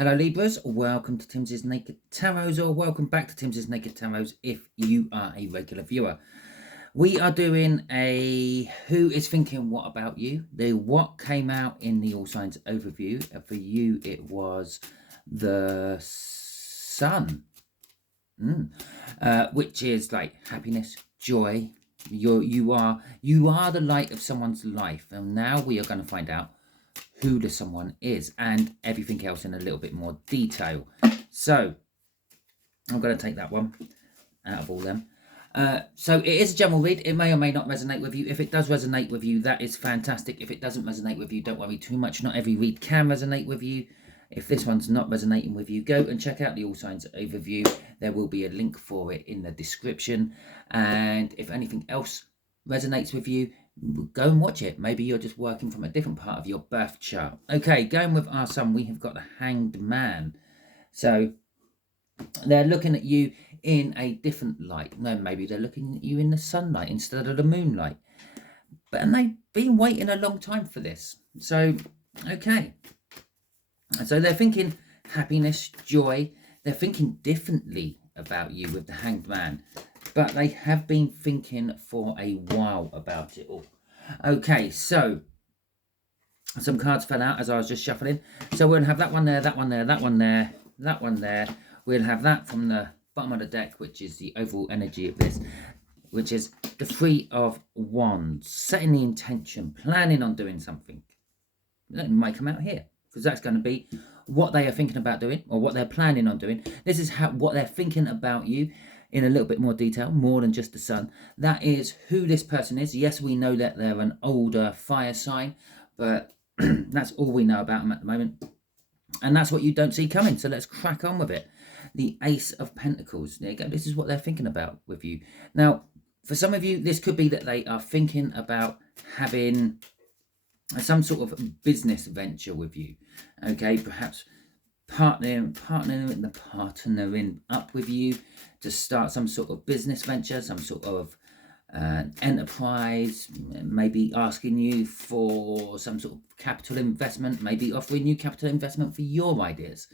Hello Libras, welcome to Timsy's Naked Tarots, or welcome back to Timsy's Naked Tarots if you are a regular viewer. We are doing a Who is Thinking What About You? The what came out in the All Signs overview. For you it was the Sun, which is like happiness, joy. You are the light of someone's life, and now we are going to find out who the someone is and everything else in a little bit more detail. So I'm going to take that one out of all them. So it is a general read. It may or may not resonate with you. If it does resonate with you, that is fantastic. If it doesn't resonate with you, don't worry too much. Not every read can resonate with you. If this one's not resonating with you, go and check out the All Signs overview. There will be a link for it in the description. And if anything else resonates with you, go and watch it. Maybe you're just working from a different part of your birth chart. Okay, going with our Sun, we have got the Hanged Man. So they're looking at you in a different light. No, maybe they're looking at you in the sunlight instead of the moonlight. And they've been waiting a long time for this. So, okay. So they're thinking happiness, joy. They're thinking differently about you with the Hanged Man. But they have been thinking for a while about it all. Okay, so some cards fell out as I was just shuffling. So we'll have that one there, that one there, that one there, that one there. We'll have that from the bottom of the deck, which is the overall energy of this, which is the Three of Wands, setting the intention, planning on doing something. It might come out here, because that's going to be what they are thinking about doing, or what they're planning on doing. This is what they're thinking about you in a little bit more detail, more than just the Sun. That is who this person is. Yes, we know that they're an older fire sign, but that's all we know about them at the moment. And that's what you don't see coming. So let's crack on with it. The Ace of Pentacles. There you go. This is what they're thinking about with you. Now, for some of you, this could be that they are thinking about having some sort of business venture with you. Okay, perhaps partnering up with you to start some sort of business venture, some sort of enterprise, maybe asking you for some sort of capital investment, maybe offering you capital investment for your ideas.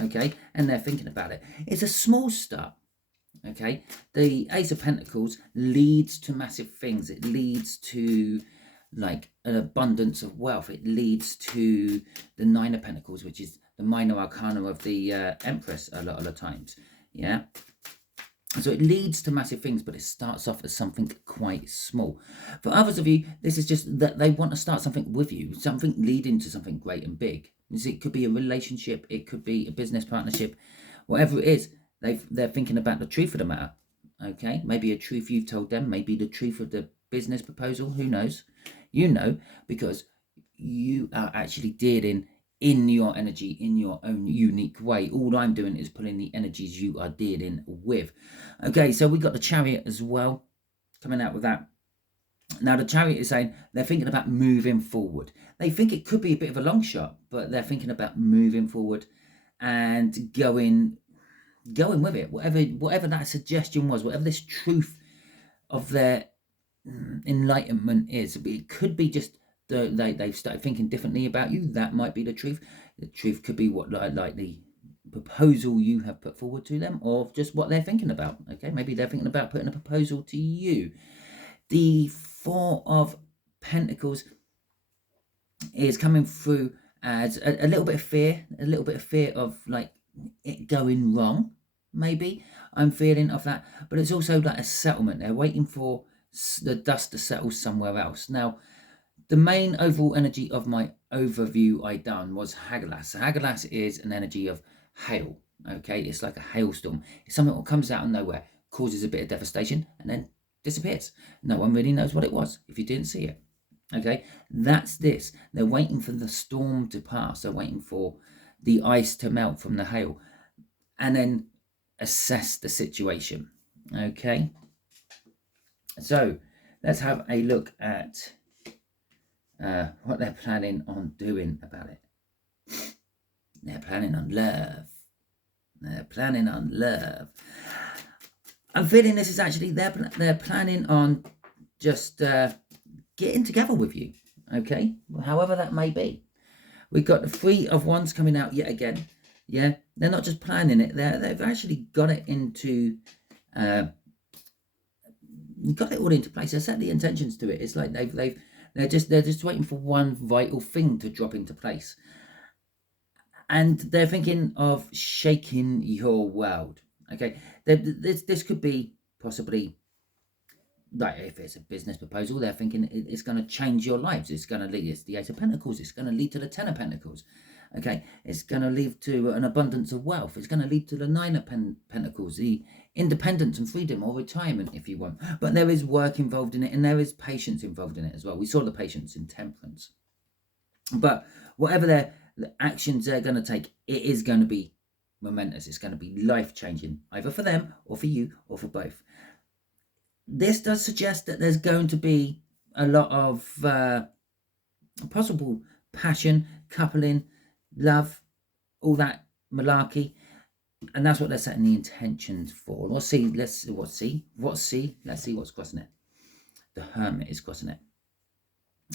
Okay, and they're thinking about it. It's a small start. Okay, the Ace of Pentacles leads to massive things. It leads to like an abundance of wealth. It leads to the Nine of Pentacles, which is the minor arcana of the Empress a lot of the times. Yeah. So it leads to massive things, but it starts off as something quite small. For others of you, this is just that they want to start something with you, something leading to something great and big. It could be a relationship, it could be a business partnership, whatever it is, they're thinking about the truth of the matter. Okay, maybe a truth you've told them, maybe the truth of the business proposal, who knows? You know, because you are actually dealing in your energy, in your own unique way. All I'm doing is pulling the energies you are dealing with. Okay, so we got the Chariot as well, coming out with that. Now, the Chariot is saying they're thinking about moving forward. They think it could be a bit of a long shot, but they're thinking about moving forward and going with it. Whatever that suggestion was, whatever this truth of their enlightenment is, it could be just they've started thinking differently about you. That might be the truth. The truth could be what like the proposal you have put forward to them, or just what they're thinking about. Okay, maybe they're thinking about putting a proposal to you. The Four of Pentacles is coming through as a little bit of fear, of like it going wrong. Maybe I'm feeling of that, but it's also like a settlement. They're waiting for the dust to settle somewhere else. Now, the main overall energy of my overview I done was Hagelas. Hagelas is an energy of hail. Okay, it's like a hailstorm. It's something that comes out of nowhere, causes a bit of devastation, and then disappears. No one really knows what it was if you didn't see it. Okay, that's this. They're waiting for the storm to pass. They're waiting for the ice to melt from the hail, and then assess the situation. Okay, so let's have a look at what they're planning on doing about it. They're planning on love. They're planning on love. I'm feeling this is actually they're planning on just getting together with you. Okay, however that may be. We've got the Three of Wands coming out yet again. Yeah, they're not just planning it. They've actually got it into got it all into place. They set the intentions to it. It's like they're just waiting for one vital thing to drop into place, and they're thinking of shaking your world. Okay, this could be possibly, like, if it's a business proposal, they're thinking it's going to change your lives. It's going to lead. It's the Eight of Pentacles. It's going to lead to the Ten of Pentacles. Okay, it's going to lead to an abundance of wealth. It's going to lead to the Nine of Pentacles, the independence and freedom, or retirement, if you want. But there is work involved in it, and there is patience involved in it as well. We saw the patience in Temperance. But whatever the actions they're going to take, it is going to be momentous. It's going to be life-changing, either for them or for you or for both. This does suggest that there's going to be a lot of possible passion, coupling, love, all that malarkey, and that's what they're setting the intentions for. Let's see what's crossing it. The Hermit is crossing it.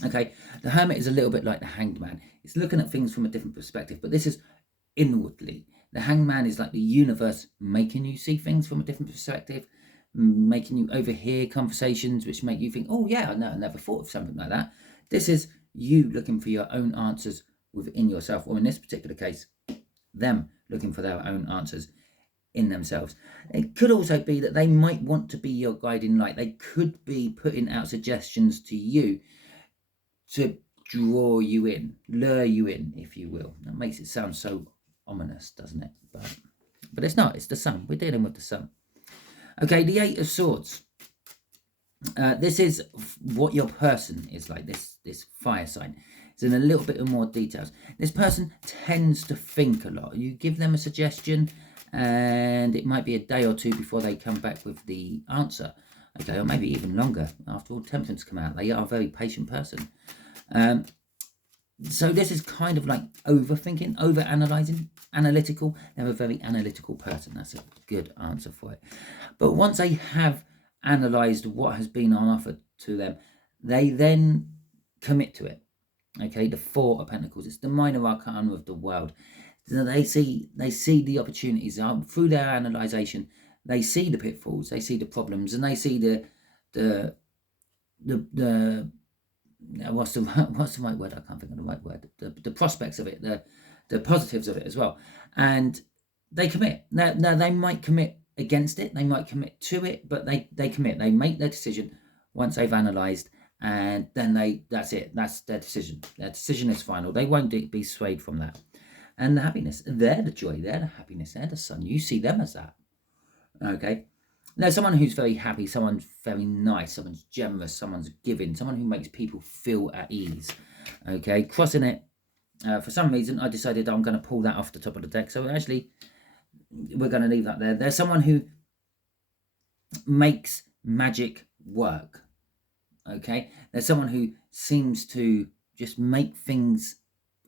Okay, the Hermit is a little bit like the Hanged Man. It's looking at things from a different perspective, but this is inwardly. The Hanged Man is like the universe making you see things from a different perspective, making you overhear conversations which make you think, oh yeah, no, I never thought of something like that. This is you looking for your own answers within yourself, or in this particular case, them looking for their own answers in themselves. It could also be that they might want to be your guiding light. They could be putting out suggestions to you to draw you in, lure you in, if you will. That makes it sound so ominous, doesn't it? But it's not. It's the Sun. We're dealing with the Sun. Okay, the Eight of Swords. This is what your person is like, this fire sign. It's in a little bit more details. This person tends to think a lot. You give them a suggestion, and it might be a day or two before they come back with the answer. Okay, or maybe even longer. After all, Temperance come out. They are a very patient person. So this is kind of like overthinking, overanalyzing, analytical. They're a very analytical person. That's a good answer for it. But once they have analysed what has been on offer to them, they then commit to it. Okay, the Four of Pentacles. It's the minor arcana of the world. So they see the opportunities through their analysation. They see the pitfalls, they see the problems, and they see the what's the right word? I can't think of the right word. The prospects of it, the positives of it as well, and they commit. Now they might commit against it, they might commit to it, but they commit. They make their decision once they've analysed, and then that's it. That's their decision. Their decision is final. They won't be swayed from that. And the happiness, they're the joy, they're the happiness, they're the Sun. You see them as that. Okay. Now, someone who's very happy, someone's very nice, someone's generous, someone's giving, someone who makes people feel at ease. Okay, crossing it. For some reason, I decided I'm going to pull that off the top of the deck. So actually, we're going to leave that there. There's someone who makes magic work. Okay, there's someone who seems to just make things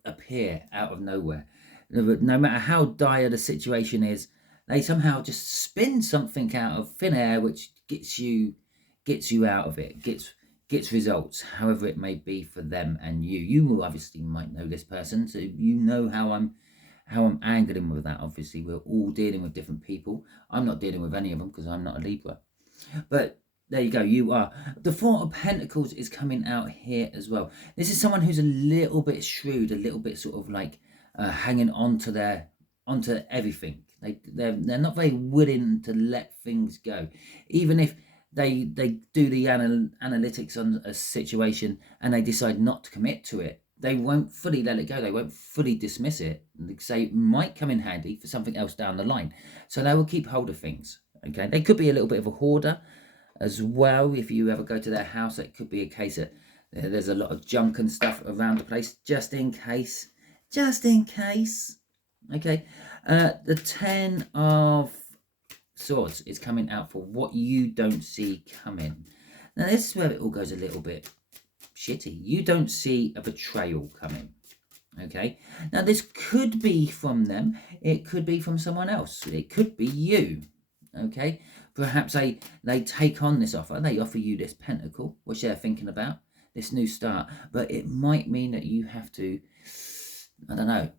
appear out of nowhere. No matter how dire the situation is, they somehow just spin something out of thin air, which gets you out of it, gets results, however it may be for them and you. You will obviously might know this person, so you know how I'm angling with that. Obviously, we're all dealing with different people. I'm not dealing with any of them because I'm not a Libra. But there you go, you are. The Four of Pentacles is coming out here as well. This is someone who's a little bit shrewd, a little bit sort of like hanging onto everything. They're not very willing to let things go, even if they do the analytics on a situation and they decide not to commit to it. They won't fully let it go. They won't fully dismiss it. They say it might come in handy for something else down the line. So they will keep hold of things. Okay, they could be a little bit of a hoarder as well. If you ever go to their house, it could be a case that there's a lot of junk and stuff around the place, just in case. Okay, the Ten of Swords is coming out for what you don't see coming. Now this is where it all goes a little bit shitty. You don't see a betrayal coming. Okay, now this could be from them, it could be from someone else, it could be you. Okay, perhaps they take on this offer, they offer you this pentacle, which they're thinking about, this new start, but it might mean that you have to, I don't know,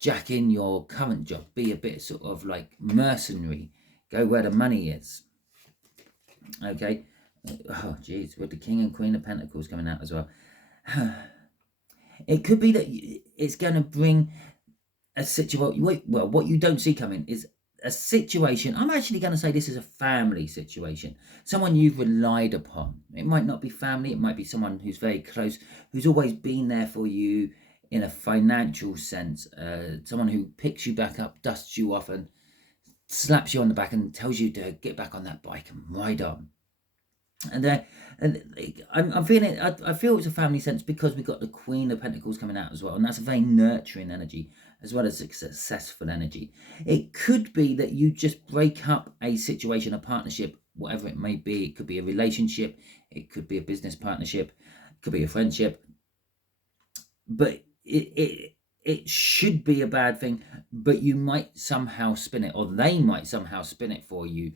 jack in your current job, be a bit sort of like mercenary, go where the money is. Okay, oh geez, with the King and Queen of Pentacles coming out as well. It could be that it's going to bring a situation. Well, what you don't see coming is a situation. I'm actually going to say this is a family situation. Someone you've relied upon. It might not be family. It might be someone who's very close, who's always been there for you in a financial sense. Someone who picks you back up, dusts you off, and slaps you on the back and tells you to get back on that bike and ride on. And I'm feeling, I feel it's a family sense because we've got the Queen of Pentacles coming out as well, and that's a very nurturing energy as well as a successful energy. It could be that you just break up a situation, a partnership, whatever it may be. It could be a relationship, it could be a business partnership, it could be a friendship, but it should be a bad thing, but you might somehow spin it, or they might somehow spin it for you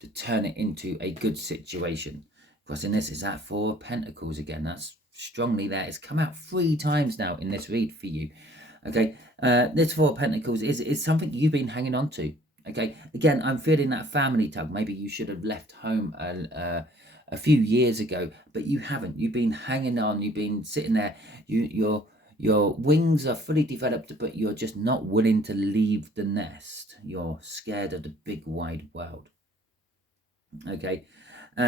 to turn it into a good situation. Because in this, is that Four of Pentacles again. That's strongly there. It's come out 3 times now in this read for you. Okay, this Four of Pentacles is something you've been hanging on to. Okay, again, I'm feeling that family tug. Maybe you should have left home a few years ago, but you haven't. You've been hanging on. You've been sitting there. Your wings are fully developed, but you're just not willing to leave the nest. You're scared of the big wide world. Okay,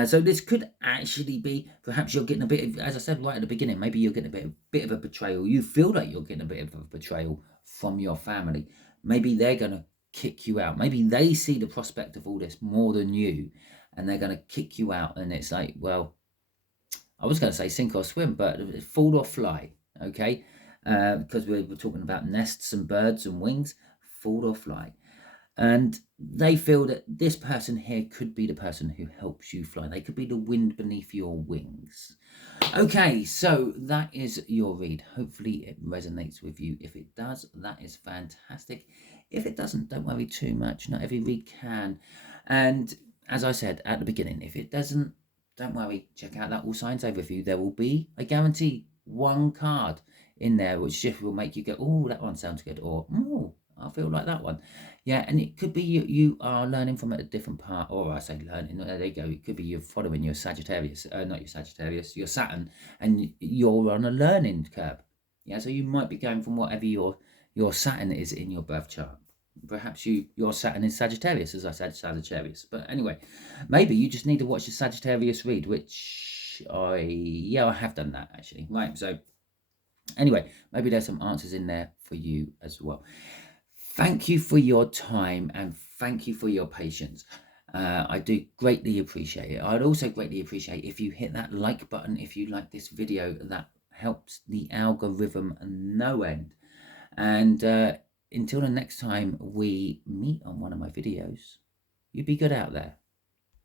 so this could actually be, perhaps you're getting a bit of, as I said right at the beginning, maybe you're getting a bit of a betrayal. You feel like you're getting a bit of a betrayal from your family. Maybe they're going to kick you out. Maybe they see the prospect of all this more than you, and they're going to kick you out. And it's like, well, I was going to say sink or swim, but fall or fly. Okay, because we're talking about nests and birds and wings. Fall or fly. And they feel that this person here could be the person who helps you fly. They could be the wind beneath your wings. Okay, so that is your read. Hopefully it resonates with you. If it does, that is fantastic. If it doesn't, don't worry too much. Not every read can. And as I said at the beginning, if it doesn't, don't worry. Check out that All Signs Overview. There will be, I guarantee, 1 card in there which just will make you go, oh, that one sounds good, or oh, I feel like that one. Yeah, and it could be you are learning from a different part, or I say learning, there you go. It could be you're following your Sagittarius, not your Sagittarius, your Saturn, and you're on a learning curve. Yeah, so you might be going from whatever your Saturn is in your birth chart. Perhaps your Saturn is Sagittarius, as I said, Sagittarius. But anyway, maybe you just need to watch the Sagittarius read, which I have done that actually. Right, so anyway, maybe there's some answers in there for you as well. Thank you for your time and thank you for your patience. I do greatly appreciate it. I'd also greatly appreciate if you hit that like button if you like this video. That helps the algorithm no end. And until the next time we meet on one of my videos, you be good out there.